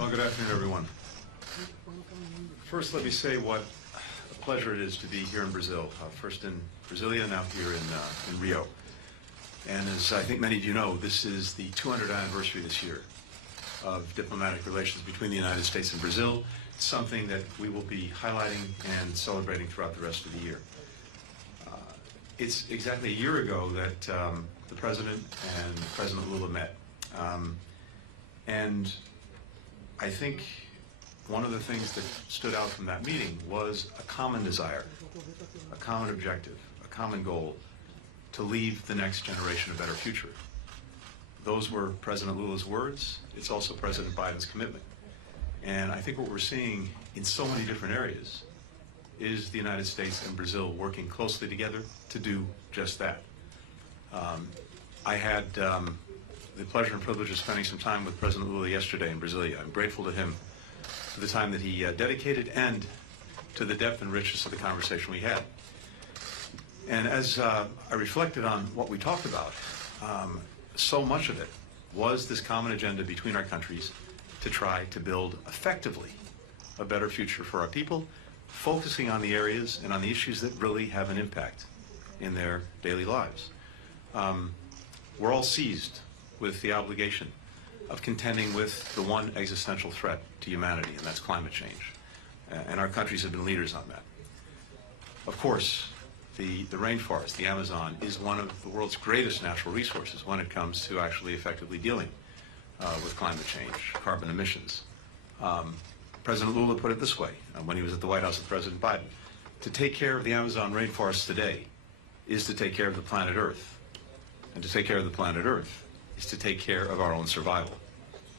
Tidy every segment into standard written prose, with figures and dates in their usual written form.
Well, good afternoon, everyone. First, let me say what a pleasure it is to be here in Brazil. First in Brasilia, now here in Rio. And as I think many of you know, this is the 200th anniversary this year of diplomatic relations between the United States and Brazil. It's something that we will be highlighting and celebrating throughout the rest of the year. It's exactly a year ago that the President and President Lula met. And I think one of the things that stood out from that meeting was a common desire, a common objective, a common goal to leave the next generation a better future. Those were President Lula's words. It's also President Biden's commitment. And I think what we're seeing in so many different areas is the United States and Brazil working closely together to do just that. I had the pleasure and privilege of spending some time with President Lula yesterday in Brasilia. I'm grateful to him for the time that he dedicated and to the depth and richness of the conversation we had. And as I reflected on what we talked about, so much of it was this common agenda between our countries to try to build effectively a better future for our people, focusing on the areas and on the issues that really have an impact in their daily lives. We're all seized with the obligation of contending with the one existential threat to humanity, and that's climate change. And our countries have been leaders on that. Of course, the rainforest, the Amazon, is one of the world's greatest natural resources when it comes to actually effectively dealing with climate change, carbon emissions. President Lula put it this way when he was at the White House with President Biden: to take care of the Amazon rainforest today is to take care of the planet Earth. And to take care of the planet Earth is to take care of our own survival.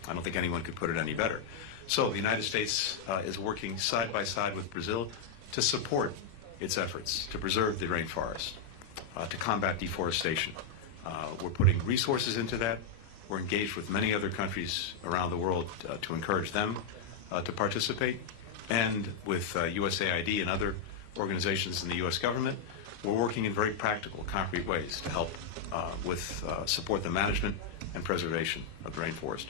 I don't think anyone could put it any better. So the United States is working side by side with Brazil to support its efforts to preserve the rainforest, to combat deforestation. We're putting resources into that. We're engaged with many other countries around the world to encourage them to participate. And with USAID and other organizations in the U.S. government, we're working in very practical, concrete ways to help support the management and preservation of the rainforest.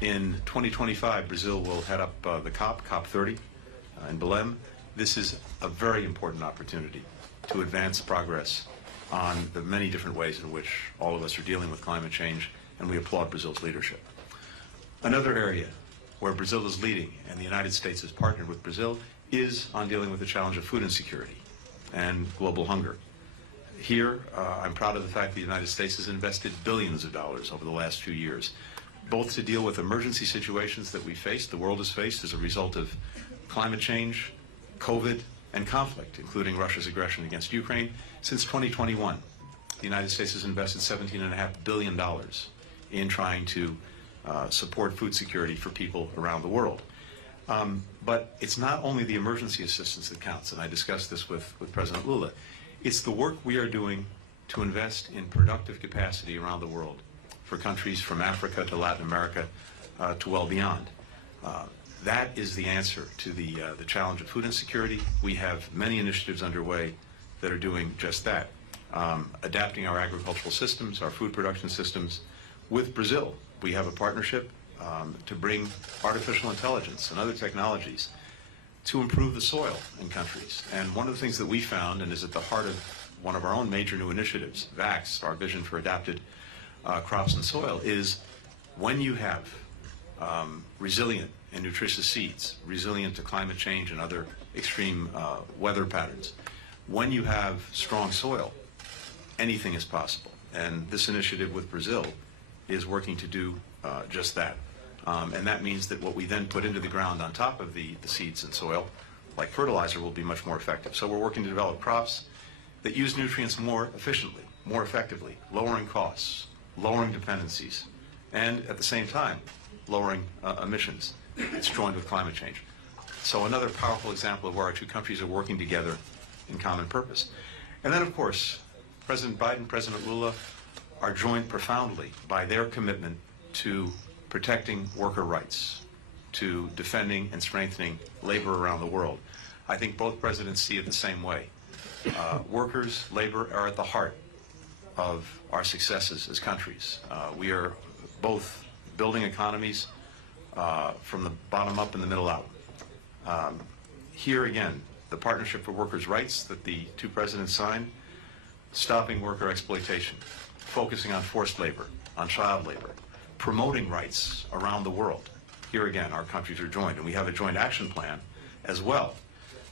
In 2025, Brazil will head up the COP30 in Belém. This is a very important opportunity to advance progress on the many different ways in which all of us are dealing with climate change, and we applaud Brazil's leadership. Another area where Brazil is leading and the United States has partnered with Brazil is on dealing with the challenge of food insecurity and global hunger. Here, I'm proud of the fact that the United States has invested billions of dollars over the last few years, both to deal with emergency situations that we face, the world has faced as a result of climate change, COVID, and conflict, including Russia's aggression against Ukraine. Since 2021, the United States has invested $17.5 billion in trying to support food security for people around the world. But it's not only the emergency assistance that counts, and I discussed this with President Lula. It's the work we are doing to invest in productive capacity around the world for countries from Africa to Latin America to well beyond. That is the answer to the challenge of food insecurity. We have many initiatives underway that are doing just that, adapting our agricultural systems, our food production systems. With Brazil, we have a partnership to bring artificial intelligence and other technologies to improve the soil in countries. And one of the things that we found, and is at the heart of one of our own major new initiatives, VAX, our Vision for Adapted Crops and Soil, is when you have resilient and nutritious seeds, resilient to climate change and other extreme weather patterns, when you have strong soil, anything is possible. And this initiative with Brazil is working to do just that. And that means that what we then put into the ground on top of the seeds and soil, like fertilizer, will be much more effective. So we're working to develop crops that use nutrients more efficiently, more effectively, lowering costs, lowering dependencies, and at the same time, lowering emissions. It's joined with climate change. So another powerful example of where our two countries are working together in common purpose. And then, of course, President Biden, President Lula are joined profoundly by their commitment to protecting worker rights, to defending and strengthening labor around the world. I think both presidents see it the same way. Workers, labor are at the heart of our successes as countries. We are both building economies from the bottom up and the middle out. Here again, the Partnership for Workers' Rights that the two presidents signed, stopping worker exploitation, focusing on forced labor, on child labor, promoting rights around the world. Here again, our countries are joined, and we have a joint action plan as well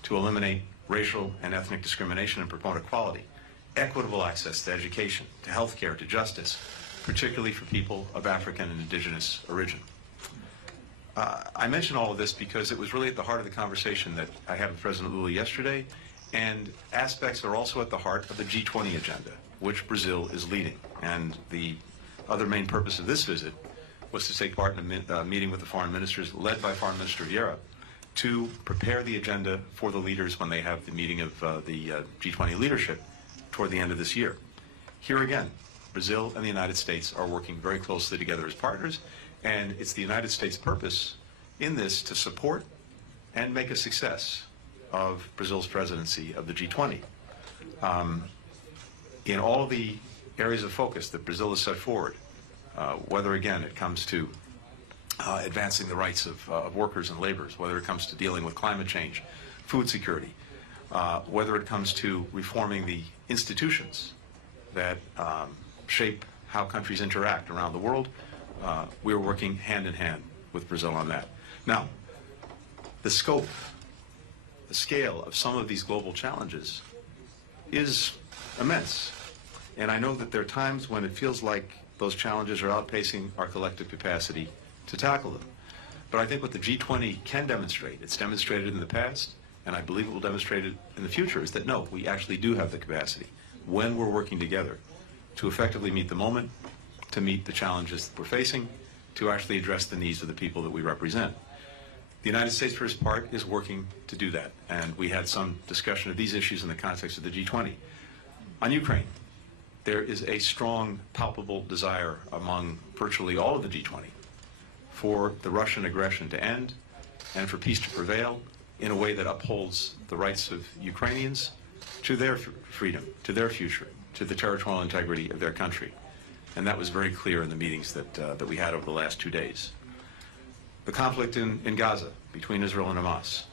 to eliminate racial and ethnic discrimination and promote equality, equitable access to education, to health care, to justice, particularly for people of African and indigenous origin. I mention all of this because it was really at the heart of the conversation that I had with President Lula yesterday, and aspects are also at the heart of the G20 agenda, which Brazil is leading. And the other main purpose of this visit was to take part in a meeting with the foreign ministers, led by Foreign Minister Vieira, to prepare the agenda for the leaders when they have the meeting of the G20 leadership toward the end of this year. Here again, Brazil and the United States are working very closely together as partners, and it's the United States' purpose in this to support and make a success of Brazil's presidency of the G20. In all of the areas of focus that Brazil has set forward, whether again it comes to advancing the rights of workers and laborers, whether it comes to dealing with climate change, food security, whether it comes to reforming the institutions that shape how countries interact around the world, we're working hand in hand with Brazil on that. Now, the scope, the scale of some of these global challenges is immense. And I know that there are times when it feels like those challenges are outpacing our collective capacity to tackle them. But I think what the G20 can demonstrate, it's demonstrated in the past, and I believe it will demonstrate it in the future, is that no, we actually do have the capacity, when we're working together, to effectively meet the moment, to meet the challenges that we're facing, to actually address the needs of the people that we represent. The United States, for its part, is working to do that, and we had some discussion of these issues in the context of the G20. On Ukraine, there is a strong, palpable desire among virtually all of the G20 for the Russian aggression to end and for peace to prevail in a way that upholds the rights of Ukrainians to their freedom, to their future, to the territorial integrity of their country. And that was very clear in the meetings that we had over the last 2 days. The conflict in Gaza between Israel and Hamas,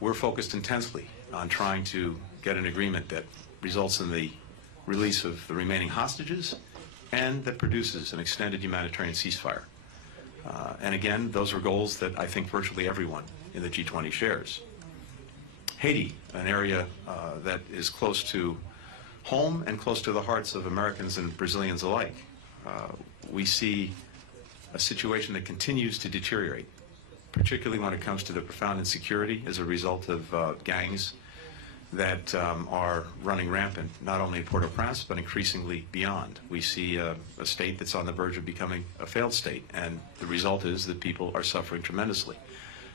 we're focused intensely on trying to get an agreement that results in the release of the remaining hostages and that produces an extended humanitarian ceasefire. And again, those are goals that I think virtually everyone in the G20 shares. Haiti, an area that is close to home and close to the hearts of Americans and Brazilians alike. We see a situation that continues to deteriorate, particularly when it comes to the profound insecurity as a result of gangs that are running rampant, not only in Port-au-Prince, but increasingly beyond. We see a state that's on the verge of becoming a failed state, and the result is that people are suffering tremendously,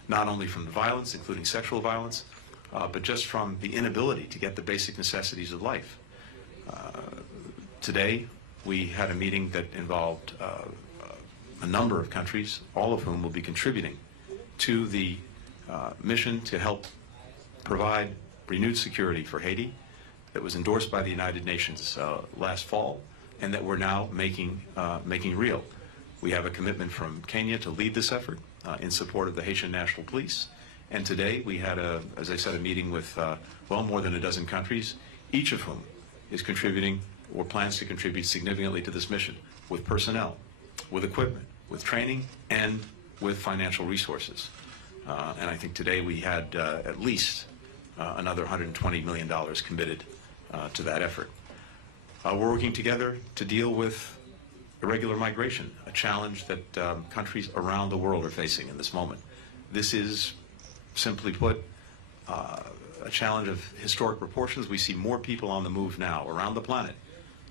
not only from the violence, including sexual violence, but just from the inability to get the basic necessities of life. Today, we had a meeting that involved a number of countries, all of whom will be contributing to the mission to help provide renewed security for Haiti that was endorsed by the United Nations last fall and that we're now making real. We have a commitment from Kenya to lead this effort in support of the Haitian National Police. And today we had, as I said, a meeting with well more than a dozen countries, each of whom is contributing or plans to contribute significantly to this mission with personnel, with equipment, with training, and with financial resources. And I think today we had at least another $120 million committed to that effort. We're working together to deal with irregular migration, a challenge that countries around the world are facing in this moment. This is, simply put, a challenge of historic proportions. We see more people on the move now around the planet,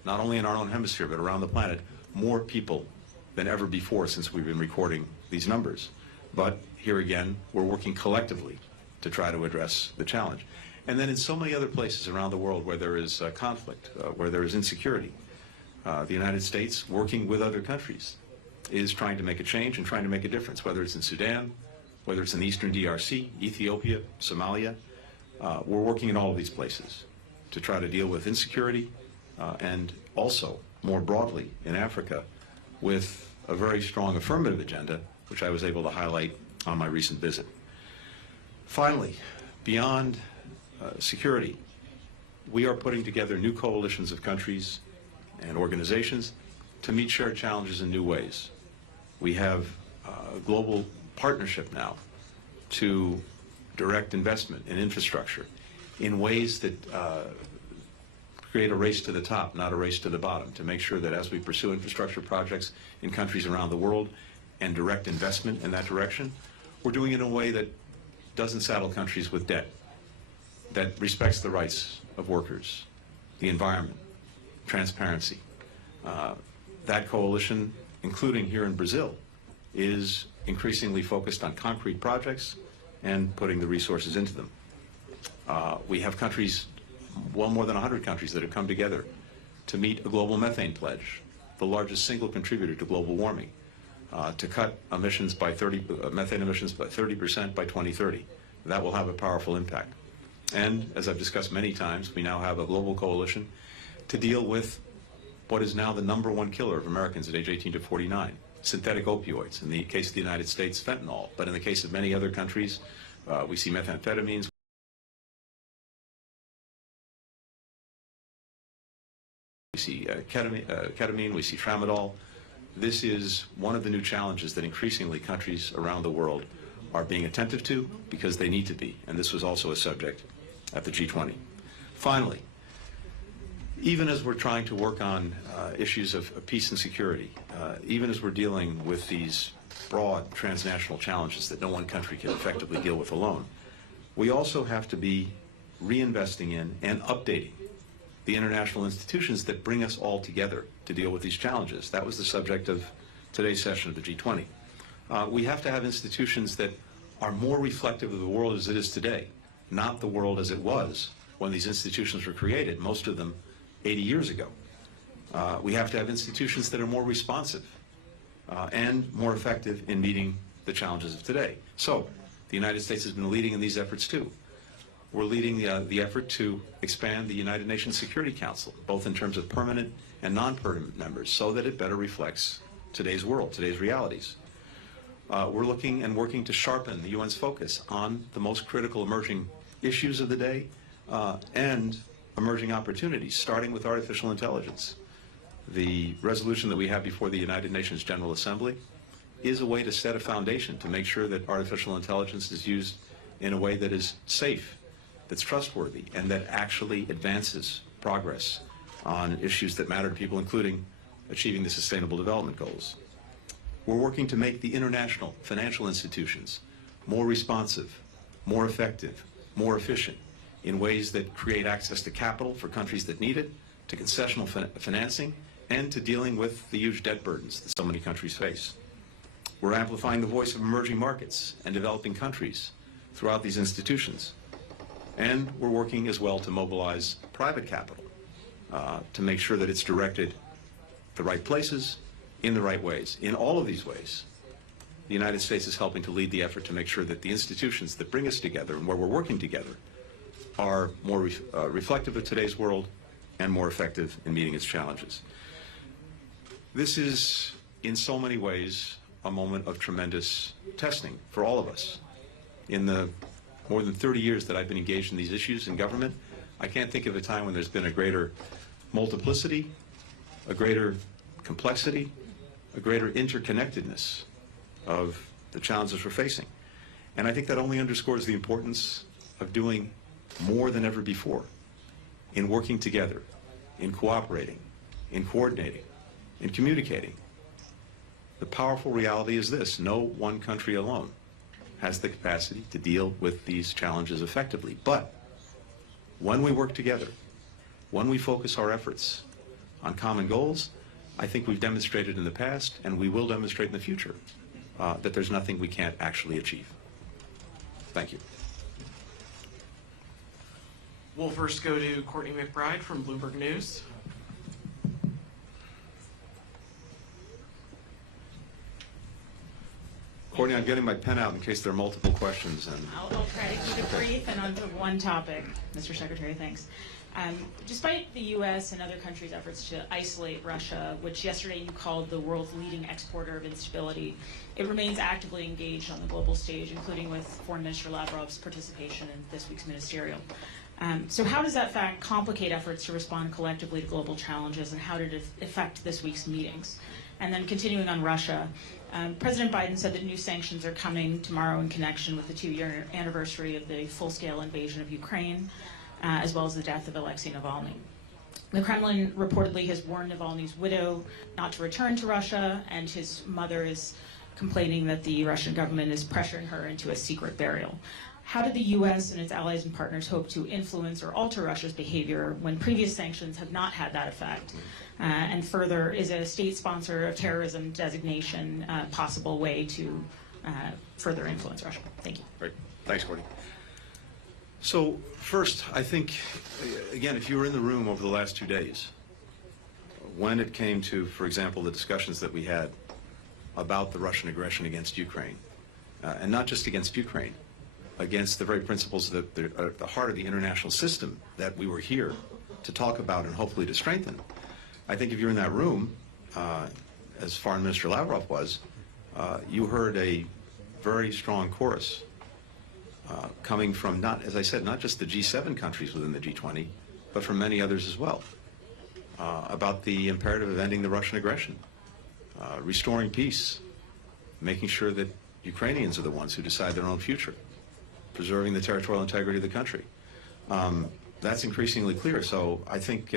not only in our own hemisphere, but around the planet, more people than ever before since we've been recording these numbers. But here again, we're working collectively to try to address the challenge. And then in so many other places around the world where there is conflict, where there is insecurity, the United States, working with other countries, is trying to make a change and trying to make a difference, whether it's in Sudan, whether it's in the Eastern DRC, Ethiopia, Somalia. We're working in all of these places to try to deal with insecurity and also, more broadly, in Africa, with a very strong affirmative agenda which I was able to highlight on my recent visit. Finally, beyond security, we are putting together new coalitions of countries and organizations to meet shared challenges in new ways. We have a global partnership now to direct investment in infrastructure in ways that create a race to the top, not a race to the bottom, to make sure that as we pursue infrastructure projects in countries around the world and direct investment in that direction, we're doing it in a way that doesn't saddle countries with debt, that respects the rights of workers, the environment, transparency. That coalition, including here in Brazil, is increasingly focused on concrete projects and putting the resources into them. We have countries, well more than 100 countries, that have come together to meet a global methane pledge, the largest single contributor to global warming, to cut emissions by methane emissions by 30% by 2030. That will have a powerful impact. And as I've discussed many times, we now have a global coalition to deal with what is now the #1 killer of Americans at age 18 to 49, synthetic opioids. In the case of the United States, fentanyl. But in the case of many other countries, we see methamphetamines, we see ketamine, we see tramadol. This is one of the new challenges that increasingly countries around the world are being attentive to because they need to be. And this was also a subject at the G20. Finally, even as we're trying to work on issues of peace and security, even as we're dealing with these broad transnational challenges that no one country can effectively deal with alone, we also have to be reinvesting in and updating the international institutions that bring us all together to deal with these challenges. That was the subject of today's session of the G20. We have to have institutions that are more reflective of the world as it is today, not the world as it was when these institutions were created, most of them 80 years ago. We have to have institutions that are more responsive and more effective in meeting the challenges of today. So the United States has been leading in these efforts too. We're leading the effort to expand the United Nations Security Council, both in terms of permanent and non-permanent members, so that it better reflects today's world, today's realities. We're looking and working to sharpen the UN's focus on the most critical emerging issues of the day and emerging opportunities, starting with artificial intelligence. The resolution that we have before the United Nations General Assembly is a way to set a foundation to make sure that artificial intelligence is used in a way that is safe, that's trustworthy, and that actually advances progress on issues that matter to people, including achieving the Sustainable Development Goals. We're working to make the international financial institutions more responsive, more effective, more efficient in ways that create access to capital for countries that need it, to concessional financing, and to dealing with the huge debt burdens that so many countries face. We're amplifying the voice of emerging markets and developing countries throughout these institutions. And we're working as well to mobilize private capital to make sure that it's directed the right places, in the right ways. In all of these ways, the United States is helping to lead the effort to make sure that the institutions that bring us together and where we're working together are more reflective of today's world and more effective in meeting its challenges. This is, in so many ways, a moment of tremendous testing for all of us. In the more than 30 years that I've been engaged in these issues in government, I can't think of a time when there's been a greater multiplicity, a greater complexity, a greater interconnectedness of the challenges we're facing. And I think that only underscores the importance of doing more than ever before in working together, in cooperating, in coordinating, in communicating. The powerful reality is this: no one country alone has the capacity to deal with these challenges effectively. But when we work together, when we focus our efforts on common goals, I think we've demonstrated in the past, and we will demonstrate in the future, that there's nothing we can't actually achieve. Thank you. We'll first go to Courtney McBride from Bloomberg News. Courtney, I'm getting my pen out in case there are multiple questions. I'll try to keep it brief and onto one topic, Mr. Secretary, thanks. Despite the U.S. and other countries' efforts to isolate Russia, which yesterday you called the world's leading exporter of instability, it remains actively engaged on the global stage, including with Foreign Minister Lavrov's participation in this week's ministerial. So how does that fact complicate efforts to respond collectively to global challenges, and how did it affect this week's meetings? And then continuing on Russia, President Biden said that new sanctions are coming tomorrow in connection with the 2-year anniversary of the full-scale invasion of Ukraine, as well as the death of Alexei Navalny. The Kremlin reportedly has warned Navalny's widow not to return to Russia, and his mother is complaining that the Russian government is pressuring her into a secret burial. How did the U.S. and its allies and partners hope to influence or alter Russia's behavior when previous sanctions have not had that effect? And further, is a state sponsor of terrorism designation a possible way to further influence Russia? Thank you. Great. Thanks, Courtney. So first, I think, again, if you were in the room over the last 2 days, when it came to, for example, the discussions that we had about the Russian aggression against Ukraine, and not just against Ukraine, against the very principles that are at the heart of the international system that we were here to talk about and hopefully to strengthen. I think if you're in that room, as Foreign Minister Lavrov was, you heard a very strong chorus coming from, not, as I said, not just the G7 countries within the G20, but from many others as well, about the imperative of ending the Russian aggression, restoring peace, making sure that Ukrainians are the ones who decide their own future, preserving the territorial integrity of the country. That's increasingly clear. So I think,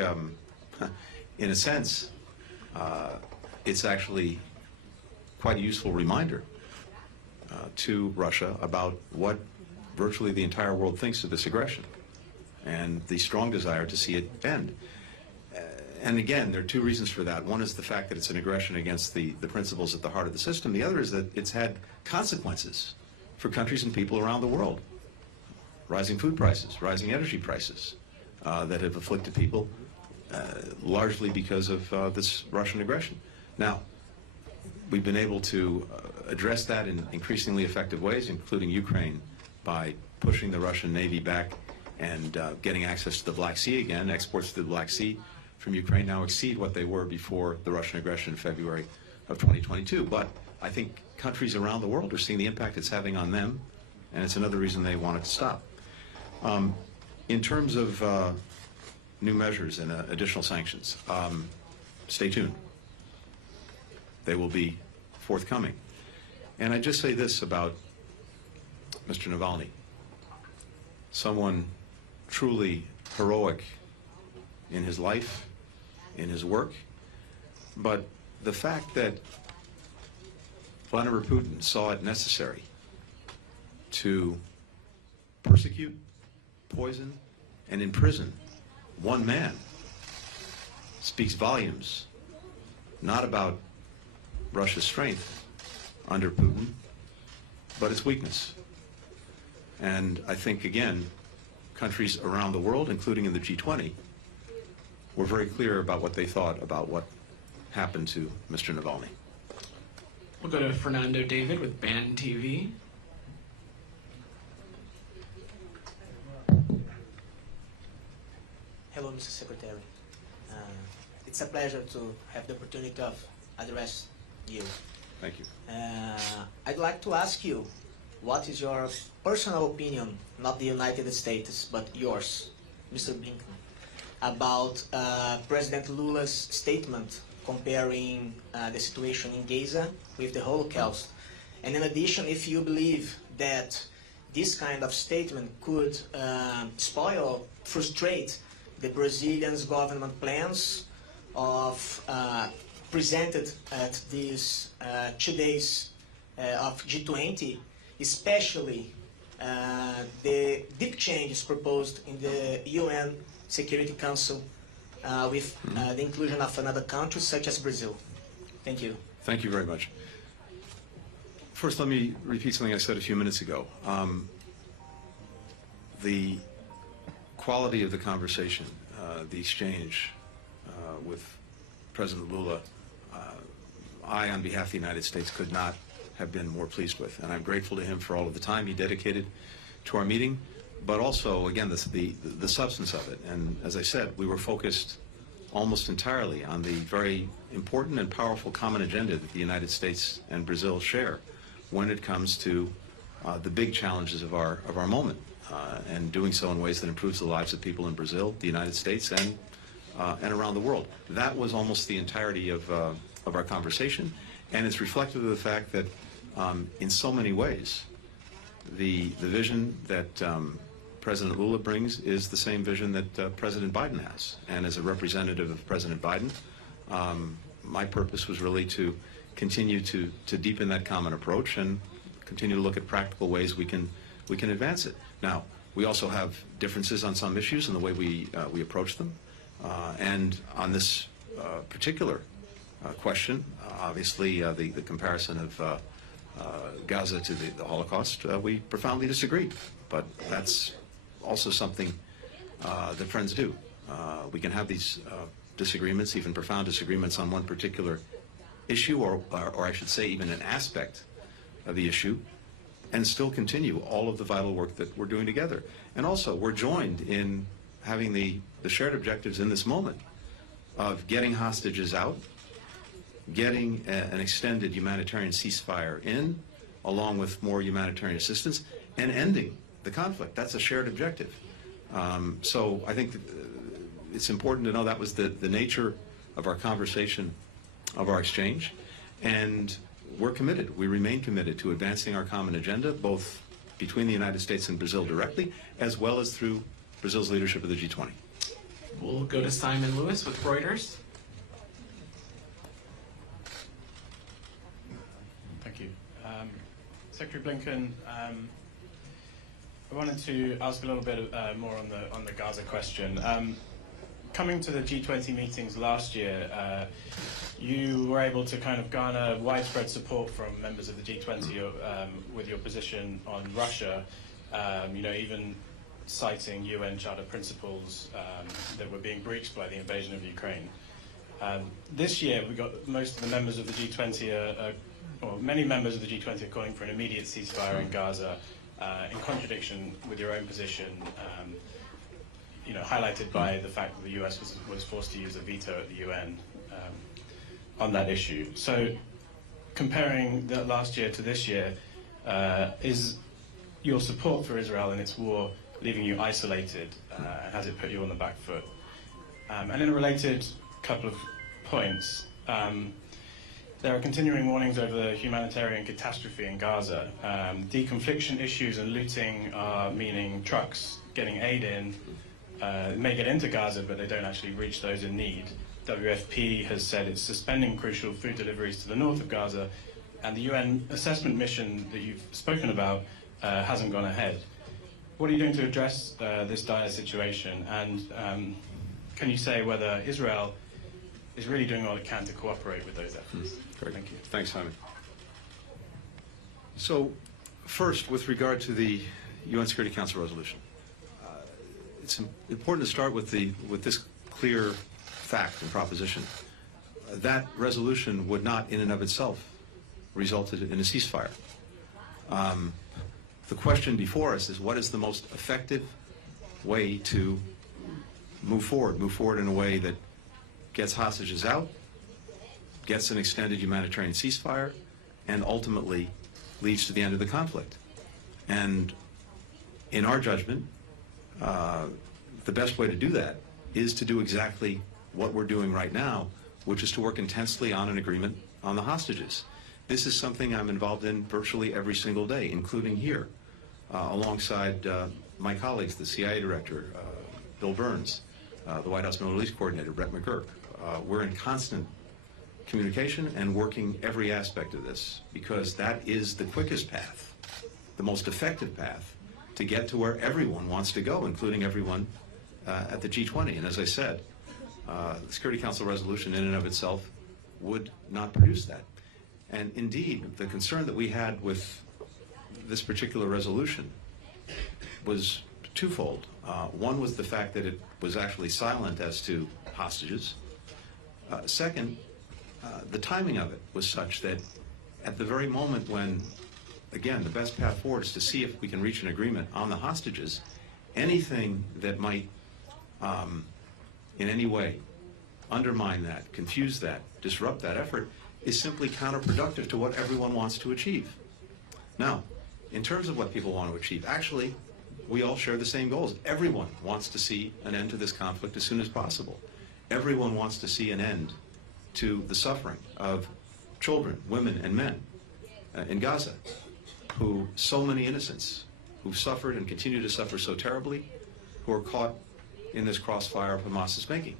in a sense, it's actually quite a useful reminder to Russia about what virtually the entire world thinks of this aggression and the strong desire to see it end. And again, there are 2 reasons for that. One is the fact that it's an aggression against the principles at the heart of the system. The other is that it's had consequences for countries and people around the world. Rising food prices, rising energy prices that have afflicted people largely because of this Russian aggression. Now, we've been able to address that in increasingly effective ways, including Ukraine, by pushing the Russian Navy back and getting access to the Black Sea again. Exports to the Black Sea from Ukraine now exceed what they were before the Russian aggression in February of 2022. But I think countries around the world are seeing the impact it's having on them, and it's another reason they want it to stop. In terms of new measures and additional sanctions, stay tuned. They will be forthcoming. And I just say this about Mr. Navalny, someone truly heroic in his life, in his work, but the fact that Vladimir Putin saw it necessary to persecute, poison, and imprison one man speaks volumes, not about Russia's strength under Putin, but its weakness. And I think, again, countries around the world, including in the G20, were very clear about what they thought about what happened to Mr. Navalny. We'll go to Fernando David with Band TV. Hello, Mr. Secretary. It's a pleasure to have the opportunity of address you. Thank you. I'd like to ask you, what is your personal opinion, not the United States, but yours, Mr. Blinken, about President Lula's statement comparing the situation in Gaza with the Holocaust? And in addition, if you believe that this kind of statement could spoil, frustrate the Brazilian government plans of presented at these 2 days of G20, especially the deep changes proposed in the UN Security Council with the inclusion of another country such as Brazil. Thank you. Thank you very much. First, let me repeat something I said a few minutes ago. The quality of the conversation, the exchange with President Lula, I, on behalf of the United States, could not have been more pleased with. And I'm grateful to him for all of the time he dedicated to our meeting. but also, again, the substance of it. And as I said, we were focused almost entirely on the very important and powerful common agenda that the United States and Brazil share when it comes to the big challenges of our moment, and doing so in ways that improves the lives of people in Brazil, the United States, and around the world. That was almost the entirety of our conversation, and it's reflective of the fact that in so many ways the vision that President Lula brings is the same vision that President Biden has. And as a representative of President Biden, my purpose was really to continue to deepen that common approach and continue to look at practical ways we can advance it. Now, we also have differences on some issues in the way we approach them. And on this particular question, obviously the comparison of Gaza to the Holocaust, we profoundly disagree. But that's also something that friends do. We can have these disagreements, even profound disagreements on one particular issue, or I should say even an aspect of the issue, and still continue all of the vital work that we're doing together. And also, we're joined in having the shared objectives in this moment of getting hostages out, getting an extended humanitarian ceasefire in, along with more humanitarian assistance, and ending the conflict. That's a shared objective. So I think it's important to know that was the nature of our conversation, of our exchange, and we're committed. We remain committed to advancing our common agenda, both between the United States and Brazil directly, as well as through Brazil's leadership of the G20. We'll go to Simon Lewis with Reuters. Thank you. Secretary Blinken, I wanted to ask a little bit more on the Gaza question. Coming to the G20 meetings last year, you were able to kind of garner widespread support from members of the G20 with your position on Russia, even citing UN Charter principles that were being breached by the invasion of Ukraine. This year, we got most of the members of the G20, or many members of the G20 are calling for an immediate ceasefire in Gaza, in contradiction with your own position, highlighted by the fact that the US was forced to use a veto at the UN on that issue. So, comparing that last year to this year, is your support for Israel in its war leaving you isolated? Has it put you on the back foot? And in a related couple of points, there are continuing warnings over the humanitarian catastrophe in Gaza. Deconfliction issues and looting are meaning trucks getting aid in may get into Gaza, but they don't actually reach those in need. WFP has said it's suspending crucial food deliveries to the north of Gaza, and the UN assessment mission that you've spoken about hasn't gone ahead. What are you doing to address this dire situation? And can you say whether Israel is really doing all it can to cooperate with those efforts? Great. Thank you. Thanks, Simon. So, first, with regard to the UN Security Council resolution, it's important to start with this clear fact and proposition. That resolution would not, in and of itself, result in a ceasefire. The question before us is, what is the most effective way to move forward in a way that gets hostages out, gets an extended humanitarian ceasefire, and ultimately leads to the end of the conflict. And in our judgment, the best way to do that is to do exactly what we're doing right now, which is to work intensely on an agreement on the hostages. This is something I'm involved in virtually every single day, including here, alongside my colleagues, the CIA Director, Bill Burns, the White House Middle East Coordinator, Brett McGurk. We're in constant communication and working every aspect of this, because that is the quickest path, the most effective path to get to where everyone wants to go, including everyone at the G20. And as I said, the Security Council resolution in and of itself would not produce that. And indeed, the concern that we had with this particular resolution was twofold. One was the fact that it was actually silent as to hostages. Second, the timing of it was such that at the very moment when, again, the best path forward is to see if we can reach an agreement on the hostages, anything that might in any way undermine that, confuse that, disrupt that effort is simply counterproductive to what everyone wants to achieve. Now, in terms of what people want to achieve, actually, we all share the same goals. Everyone wants to see an end to this conflict as soon as possible. Everyone wants to see an end to the suffering of children, women, and men in Gaza, who so many innocents who've suffered and continue to suffer so terribly, who are caught in this crossfire of Hamas's making.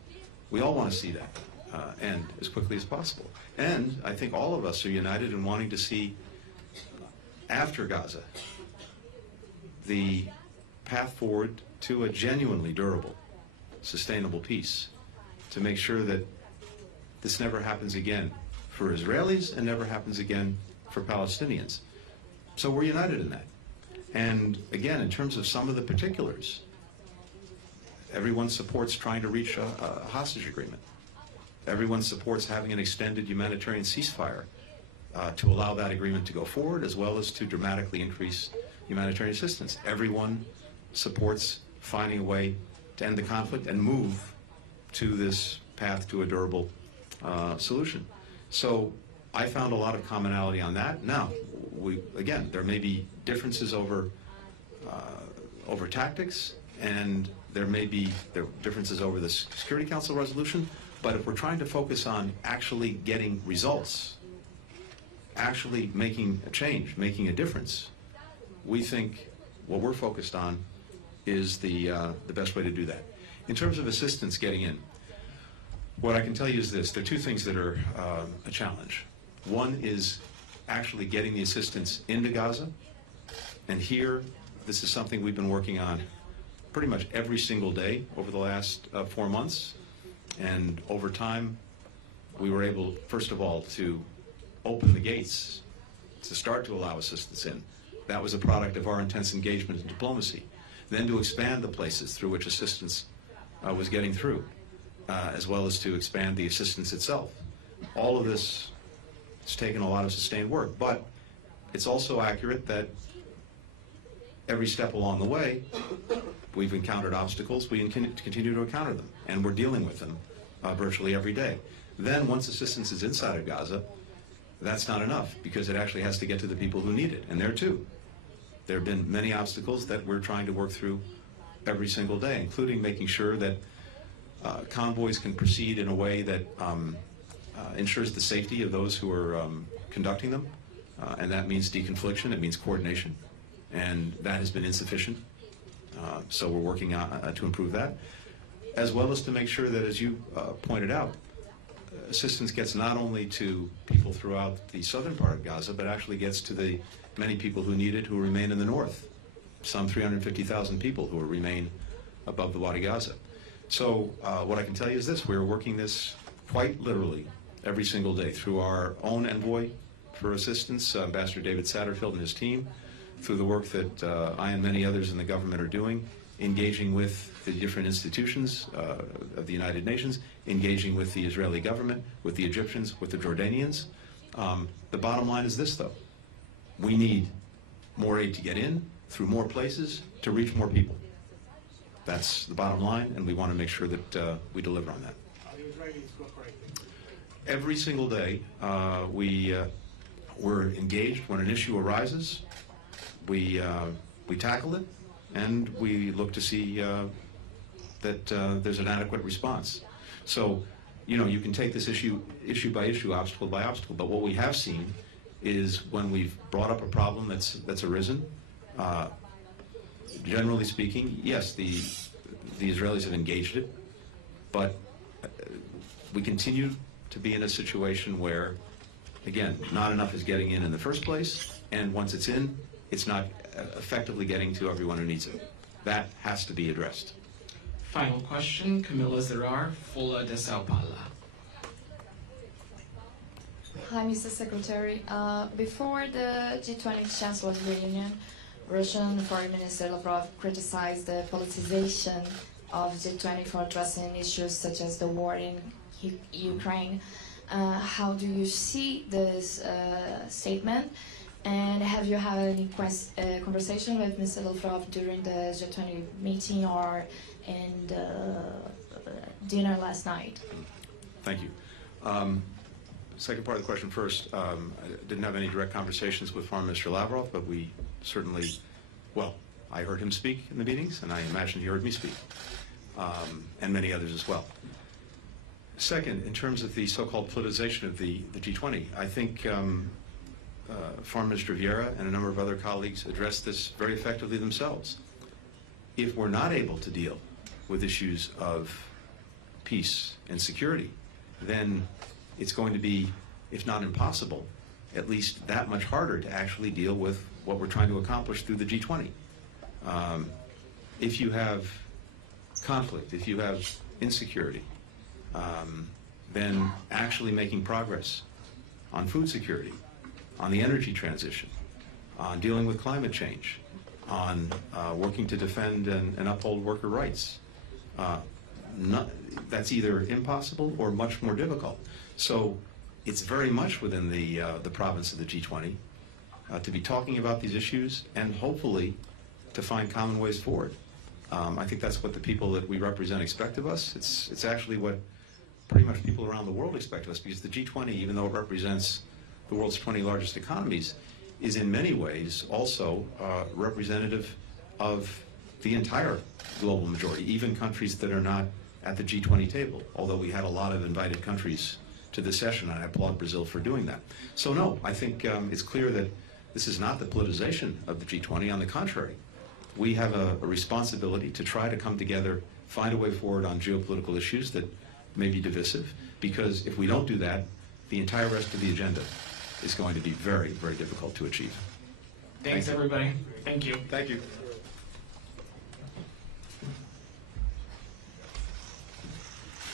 We all want to see that end as quickly as possible. And I think all of us are united in wanting to see, after Gaza, the path forward to a genuinely durable, sustainable peace, to make sure that this never happens again for Israelis and never happens again for Palestinians. So we're united in that. And again, in terms of some of the particulars, everyone supports trying to reach a hostage agreement. Everyone supports having an extended humanitarian ceasefire to allow that agreement to go forward, as well as to dramatically increase humanitarian assistance. Everyone supports finding a way to end the conflict and move to this path to a durable solution. So I found a lot of commonality on that. Now, again, there may be differences over tactics, and there may be differences over the Security Council resolution, but if we're trying to focus on actually getting results, actually making a change, making a difference, we think what we're focused on is the best way to do that. In terms of assistance getting in, what I can tell you is this: there are two things that are a challenge. One is actually getting the assistance into Gaza, and here, this is something we've been working on pretty much every single day over the last 4 months, and over time, we were able, first of all, to open the gates to start to allow assistance in. That was a product of our intense engagement in diplomacy. Then to expand the places through which assistance was getting through, as well as to expand the assistance itself. All of this has taken a lot of sustained work, but it's also accurate that every step along the way, we've encountered obstacles. We continue to encounter them, and we're dealing with them virtually every day. Then once assistance is inside of Gaza, that's not enough, because it actually has to get to the people who need it, and there too. There have been many obstacles that we're trying to work through every single day, including making sure that convoys can proceed in a way that ensures the safety of those who are conducting them, and that means deconfliction, it means coordination, and that has been insufficient. So we're working on, to improve that, as well as to make sure that, as you pointed out, assistance gets not only to people throughout the southern part of Gaza, but actually gets to the many people who need it who remain in the north, some 350,000 people who remain above the Wadi Gaza. So what I can tell you is this: we're working this quite literally every single day through our own envoy for assistance, Ambassador David Satterfield and his team, through the work that I and many others in the government are doing, engaging with the different institutions of the United Nations, engaging with the Israeli government, with the Egyptians, with the Jordanians. The bottom line is this, though: we need more aid to get in, through more places, to reach more people. That's the bottom line, and we want to make sure that we deliver on that. Every single day, we're engaged when an issue arises. We tackle it, and we look to see that there's an adequate response. So, you can take this issue by issue, obstacle by obstacle, but what we have seen is when we've brought up a problem that's arisen, generally speaking, yes, the Israelis have engaged it, but we continue to be in a situation where, again, not enough is getting in the first place, and once it's in, it's not effectively getting to everyone who needs it. That has to be addressed. Final question, Camila Zerar, Folha de Sao Paulo. Hi, Mr. Secretary. Before the G20 Chancellors Reunion, Russian Foreign Minister Lavrov criticized the politicization of G20 for addressing issues such as the war in Ukraine. How do you see this statement? And have you had any conversation with Mr. Lavrov during the G20 meeting or in the dinner last night? Thank you. Second part of the question first. I didn't have any direct conversations with Foreign Minister Lavrov, but we certainly, well, I heard him speak in the meetings, and I imagine he heard me speak, and many others as well. Second, in terms of the so-called politicization of the G20, I think Foreign Minister Vieira and a number of other colleagues addressed this very effectively themselves. If we're not able to deal with issues of peace and security, then it's going to be, if not impossible, at least that much harder to actually deal with what we're trying to accomplish through the G20. If you have conflict, if you have insecurity, then actually making progress on food security, on the energy transition, on dealing with climate change, on working to defend and uphold worker rights, that's either impossible or much more difficult. So it's very much within the province of the G20 to be talking about these issues and hopefully to find common ways forward. I think that's what the people that we represent expect of us. It's actually what pretty much people around the world expect of us, because the G20, even though it represents the world's 20 largest economies, is in many ways also representative of the entire global majority, even countries that are not at the G20 table, although we had a lot of invited countries to this session, and I applaud Brazil for doing that. So no, I think it's clear that this is not the politicization of the G20. On the contrary, we have a responsibility to try to come together, find a way forward on geopolitical issues that may be divisive, because if we don't do that, the entire rest of the agenda is going to be very, very difficult to achieve. Thanks, everybody. Thank you. Thank you.